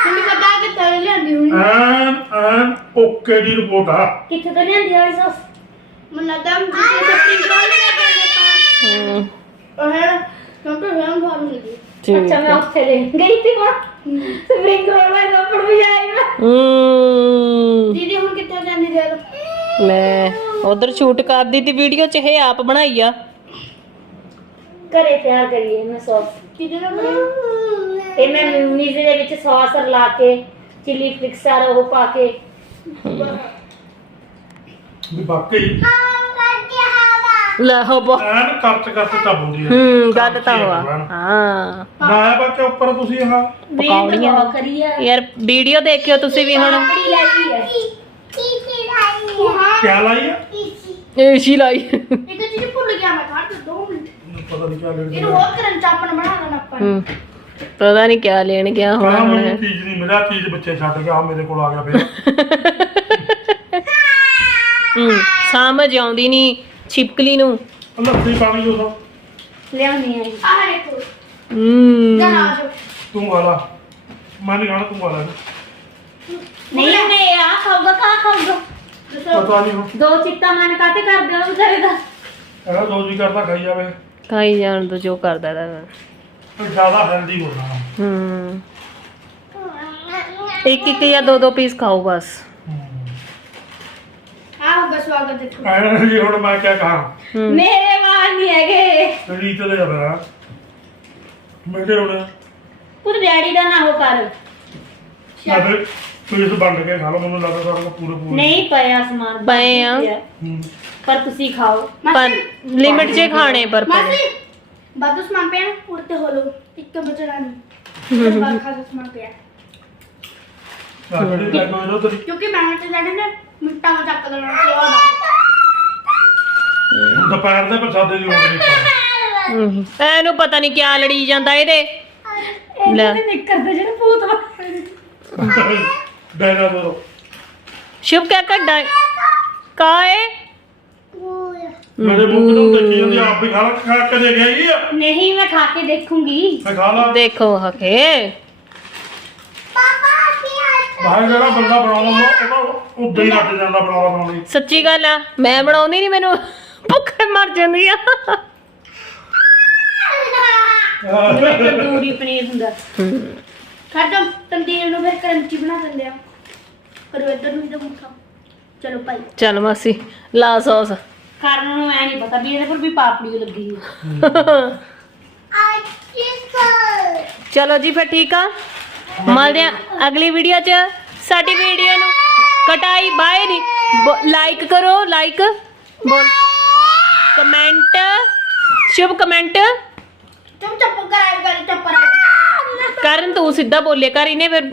ਮੈਨੂੰ ਪਤਾ ਕਿ ਤੇਰੇ ਲਿਆਂਦੀ ਹੋਣੀ ਐਨ ਐਨ ਓਕੇ ਦੀ ਰਿਪੋਰਟ ਆ ਕਿੱਥੇ ਤੋਂ ਲਿਆਂਦੀ ਵਾਲੀ ਸੌਸ ਮੈਨੂੰ ਲੱਗਦਾ ਜਿੱਥੇ ਸਪਰਿੰਗ ਰੋਲ ਲੈ ਕੇ ਆਏ ਹੂੰ ਤਾਂ ਉਹ ਹੈ ਕਿਉਂਕਿ ਹਮ ਫਾਰਮ ਲਈ ਠੀਕ ਅੱਛਾ ਮੈਂ ਉੱਥੇ ਲੈ ਗਈ ਸੀ ਵਹਾਂ ਸਪਰਿੰਗ ਰੋਲ ਮੈਂ ਕੱਪੜ ਵੀ ਆਏਗਾ ਹੂੰ। ਦੀਦੀ ਹੁਣ ਕਿੱਥੇ ਜਾਂਦੀ ਦੇ ਲੈ ਉਧਰ ਸ਼ੂਟ ਕਰਦੀ ਤੀ ਵੀਡੀਓ ਚ ਇਹ ਆਪ ਬਣਾਈ ਆ। ਘਰੇ ਤਿਆਰ ਕਰੀਏ ਮੈਂ ਸੌਸ। ਨਾਲ ਬਣੀ ਇਹ ਮੈਂ ਮਿਊਨੀਜ਼ ਦੇ ਵਿੱਚ ਸੌਸ ਰਲਾ ਕੇ ਚਿੱਲੀ ਫਲਿਕਸ ਸਾਰਾ ਉਹ ਪਾ ਕੇ। ਵੀ ਵਾਕਈ ਲੈ ਹੋ ਬੋ। ਐਨ ਕਰਚ ਕਰਚ ਚੱਬ ਹੁੰਦੀ ਹੈ ਹੂੰ ਗੱਲ ਤਾਂ ਹੋਆ। ਹਾਂ। ਲਾਇਆ ਬੱਚੇ ਉੱਪਰ ਤੁਸੀਂ ਹਾਂ ਪਕਾਉਣੀਆਂ। ਬਹੁਤ ਕਰੀ ਆ। ਯਾਰ ਵੀਡੀਓ ਦੇਖਿਓ ਤੁਸੀਂ ਵੀ ਹੁਣ। ਆਪਣੀ ਲਾਈ ਹੈ ਕਿਆ ਲਾਈ ਆ? ਏਸੀ ਲਾਈ। ਇੱਕ ਚੀਜ਼ ਭੁੱਲ ਗਿਆ ਮੈਂ ਕੱਢ ਦੇ 2 ਮਿੰਟ। ਪਤਾ ਨਹੀਂ ਕਿਆ ਲੈਣ ਇਹਨੂੰ ਹੋਰ ਕਰਨ ਚਾਪਣ ਬਣਾ ਲੈਣਾ ਆਪਾਂ ਨੇ। ਹੂੰ ਪਤਾ ਨਹੀਂ ਕਿਆ ਲੈਣ ਗਿਆ ਹੋਣਾ ਕਹਾਂ ਹੁਣ। ਮੈਨੂੰ ਚੀਜ਼ ਨਹੀਂ ਮਿਲਿਆ ਚੀਜ਼ ਬੱਚੇ ਛੱਡ ਗਿਆ ਆਹ ਮੇਰੇ ਕੋਲ ਆ ਗਿਆ ਫਿਰ। ਹੂੰ ਸਮਝ ਆਉਂਦੀ ਨਹੀਂ ਛਿਪਕਲੀ ਨੂੰ। ਲੱਸੀ ਪਾਣੀ ਜੋ ਸਭ ਲਿਆਉਣੀ ਆ ਆਹ ਦੇਖੋ ਹੂੰ। ਜਰਾ ਆ ਜਾਓ। ਤੂੰ ਵਾਲਾ ਮੈਂ ਨਹੀਂ ਖਾਣਾ ਤੂੰ ਵਾਲਾ ਨਹੀਂ ਉਹਨੇ ਆ ਖਾਊਗਾ ਕਾ ਖਾਊਗਾ। ਪਤਾ ਨਹੀਂ ਹੁਣ। ਦੋ ਚਿੱਟਾ ਮਨ ਕਾਤੇ ਕਰ ਦਿਓ ਵਿਚਾਰੇ ਦਾ? ਇਹਦਾ ਦੋ ਜੀ ਕਰਦਾ ਖਾਈ ਜਾਵੇ। ਖਾਈ ਜਾਣ ਤੋਂ ਜੋ ਕਰਦਾ ਦਾ ਪਰ ਜ਼ਿਆਦਾ ਹੈਲਦੀ ਹੋ। ਜਾਣਾ ਹੂੰ। ਇੱਕ ਇੱਕ ਜਾਂ ਦੋ ਦੋ ਪੀਸ ਖਾਓ ਬਸ। ਆਹ ਹੋਗਾ ਸਵਾਗਤ ਦੇਖੋ। ਐ ਜੀ ਹੁਣ ਮੈਂ ਕਿਆ ਕਹਾਂ? ਹੂੰ। ਮੇਰੇ ਵਾਲ ਨਹੀਂ ਹੈਗੇ। ਰੀਤ ਦੇ ਜਾਣਾ ਮੈਂ ਤੇ ਹੁਣ? ਤੂੰ ਡੈਡੀ ਦਾ ਨਾ ਹੋ ਕਰ। ਸਾਡੇ ਪੀਸ ਵੰਡ ਕੇ ਖਾ ਲਓ ਮੈਨੂੰ ਲੱਗਦਾ ਸਾਰਾ ਪੂਰੇ ਪੂਰੇ। ਨਹੀਂ ਪਿਆ ਸਮਾਨ। ਪਏ ਆ। ਹੂੰ। ਪਰ ਤੁਸੀਂ ਖਾਓ। ਪਰ ਲਿਮਿਟ 'ਚ ਖਾਣੇ ਪਰ ਪਰ ਮਾਸੀ ਬਾਦੂ ਸਮਾਨ ਪਿਆ ਨਾ ਉੜਤੇ ਹੋ ਲੋ ਇੱਕ ਬਚਣਾ ਨਹੀਂ ਫਿਰ ਬਾਅਦ ਖਾਸਾ ਸਮਾਨ ਪਿਆ। ਆਹ ਜਿਹੜੀ ਲੈ ਕੇ ਨੇ ਚੱਕ ਹੁਣ? ਦੁਪਹਿਰ ਦੇ ਪ੍ਰਸਾਦੇ ਦੀ ਲੋੜ ਨਹੀਂ ਪਾ ਹੂੰ। ਇਹਨੂੰ ਪਤਾ ਨਹੀਂ ਕਿਆ ਲੜੀ ਜਾਂਦਾ ਇਹਦੇ। ਲੈ। ਇਹਦੇ ਨਿੱਕਰ ਦੇ ਜਿਹੜੇ ਭੂਤ ਵਾ। ਡੈਰਾ ਦੋ ਸ਼ੁਭ ਕਿਆ ਕੱਢਾ ਕਾਏ ਮੇਰੇ ਮੂੰਹ ਨੂੰ ਦੇਖੀ ਜਾਂਦੀ ਆਪ ਵੀ ਖਾ ਲਾ ਖਾ ਕੇ ਦੇ ਗਈ ਆ। ਨਹੀਂ ਮੈਂ ਖਾ ਕੇ ਦੇਖੂੰਗੀ। ਮੈਂ ਖਾ ਲਾ। ਦੇਖੋ ਹਕੇ ਬਾਹਰ ਜਿਹੜਾ ਬੰਦਾ ਬਣਾਉਂਦਾ ਹੁੰਦਾ ਉਹ ਤਾਂ ਉਦਾਂ ਹੀ ਰੱਟ ਜਾਂਦਾ ਬਣਾਉਣਾ ਬਣਾਉਣੀ ਸੱਚੀ ਗੱਲ ਆ ਮੈਂ ਬਣਾਉਂਦੀ ਨਹੀਂ ਮੈਨੂੰ ਭੁੱਖੇ ਮਰ ਜਾਂਦੀ ਆ। ਜਿਵੇਂ ਤੰਦੂਰੀ ਪਨੀਰ ਹੁੰਦਾ। ਖਾਟਮ ਤੰਦੀਰ ਨੂੰ ਫਿਰ ਕਰੰਚੀ ਬਣਾ ਦਿੰਦੇ ਆ। ਕਰੋ ਇੱਧਰ ਨੂੰ ਇਹਦਾ ਮੁੱਠਾ ਚਲੋ ਭਾਈ। ਚੱਲ ਮਾਸੀ ਲਾ ਸੌਸ। ਕਰਨ ਨੂੰ ਐ ਨਹੀਂ ਪਤਾ ਵੀ ਇਹਦੇ ਪਰ ਵੀ ਪਾਪੜੀ ਲੱਗੀ ਹੋਈ। ਚਲੋ ਜੀ ਫਿਰ ਠੀਕ ਆ। ਮਿਲਦੇ ਆ ਅਗਲੀ ਵੀਡੀਓ 'ਚ। ਸਾਡੀ ਵੀਡੀਓ ਨੂੰ ਕਟਾਈ ਬਾਏ ਨਹੀਂ ਲਾਈਕ ਕਰੋ ਲਾਈਕ ਬੋਲ। ਕਮੈਂਟ ਸ਼ੁਭ ਕਮੈਂਟ ਚੁੱਪ ਚੱਪ ਕਰਾਇਆ ਕਰੀ ਚੱਪ ਕਰਾਇਆ ਕਰਨ ਤੂੰ ਸਿੱਧਾ ਬੋਲਿਆ ਕਰ ਇਹਨੇ ਫਿਰ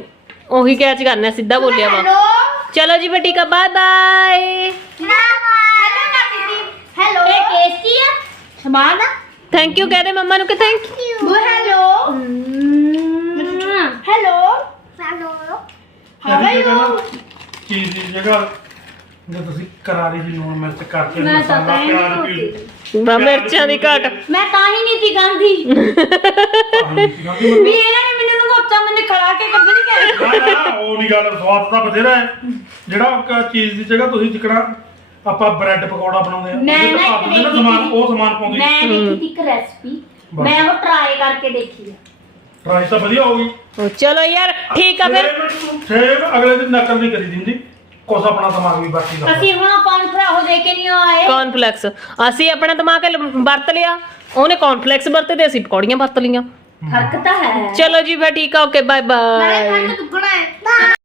ਉਹੀ ਕੈਚ ਕਰਨਾ ਸਿੱਧਾ ਬੋਲਿਆ ਵਾ। ਚਲੋ ਜੀ ਆ ਬਾਏ ਬਾਏ ਹੈਲੋ ਇਹ ਆ? ਸਮਾਨ ਥੈਂਕ ਯੂ ਕਹਦੇ ਮੰਮਾ ਨੂੰ ਕਿ ਥੈਂਕ ਯੂ ਉਹ hello. Hello hello how are you ਚੀਜ਼ ਦੀ ਜਗ੍ਹਾ? ਜੇ ਤੁਸੀਂ ਕਰਾਰੀ ਜੀ ਲੂਣ ਮਿਰਚ ਕਰਕੇ ਮੈਂ ਤਾਂ ਮਸਾਲਾ ਕਹਿ ਪਿਆਜ਼ ਨਹੀਂ ਪੀ ਬਾ ਮਿਰਚਾਂ ਦੀ ਘਾਟ। ਮੈਂ ਤਾਂ ਹੀ ਨਹੀਂ ਸੀ ਗਾਂਧੀ ਵੀ ਇਹਨਾਂ ਨੇ ਮੈਨੂੰ ਨਗੋਤਾ ਮੈਨੂੰ ਖੜਾ ਕੇ ਕੱਢ ਨਹੀਂ ਕਹਿ ਨਾ ਨਾ ਉਹ ਨਹੀਂ ਗੱਲ ਸਵਾਦ ਤਾਂ ਬਥੇਰਾ ਹੈ। ਜਿਹੜਾ ਕ- ਚੀਜ਼ ਦੀ ਜਗ੍ਹਾ ਤੁਸੀਂ ਜਿਕਣਾ ਆਪਾਂ ਬ੍ਰੈਡ ਪਕੌੜਾ ਬਣਾਉਂਦੇ ਆ ਮੈਂ ਉਹਦੇ ਨਾ ਤੇ ਇੱਕ ਪਾ ਦਿੰਦੇ ਨਾ ਸਮਾਨ। ਉਹ ਸਮਾਨ ਪਾਉਂਦੀ। ਮੈਂ ਦੇਖੀ ਸੀ ਇੱਕ ਰੈਸਪੀ ਬਸ। ਮੈਂ ਉਹ ਟਰਾਈ ਕਰਕੇ ਦੇਖੀ ਆ। ਰਾਈਸ ਤਾਂ ਵਧੀਆ ਹੋ ਗਈ। ਉਹ ਚਲੋ ਯਾਰ ਠੀਕ ਆ ਫਿਰ। ਸੇਮ ਅਗਲੇ ਦਿਨ ਨਕਲ ਨਹੀਂ ਕਰੀ ਦਿੰਦੀ। ਕੁਛ ਆਪਣਾ ਦਿਮਾਗ ਵੀ ਬਾਕੀ ਦਾ। ਅਸੀਂ ਹੁਣ ਕੌਨਫਰਾ ਉਹ ਦੇ ਕੇ ਨਹੀਂ ਆਏ। ਕੌਰਨਫਲੈਕਸ ਅਸੀਂ ਆਪਣਾ ਦਿਮਾਗ ਵਰਤ ਲਿਆ। ਉਹਨੇ ਕੌਰਨਫਲੈਕਸ ਵਰਤੇ ਤੇ ਅਸੀਂ ਪਕੌੜੀਆਂ ਵਰਤ ਲੀਆਂ ਫ਼ਰਕ ਤਾਂ ਹੈ। ਚਲੋ ਜੀ ਫਿਰ ਠੀਕ ਆ ਓਕੇ ਬਾਏ ਬਾਏ ਫ਼ਰਕ ਦੁੱਗਣਾ ਹੈ।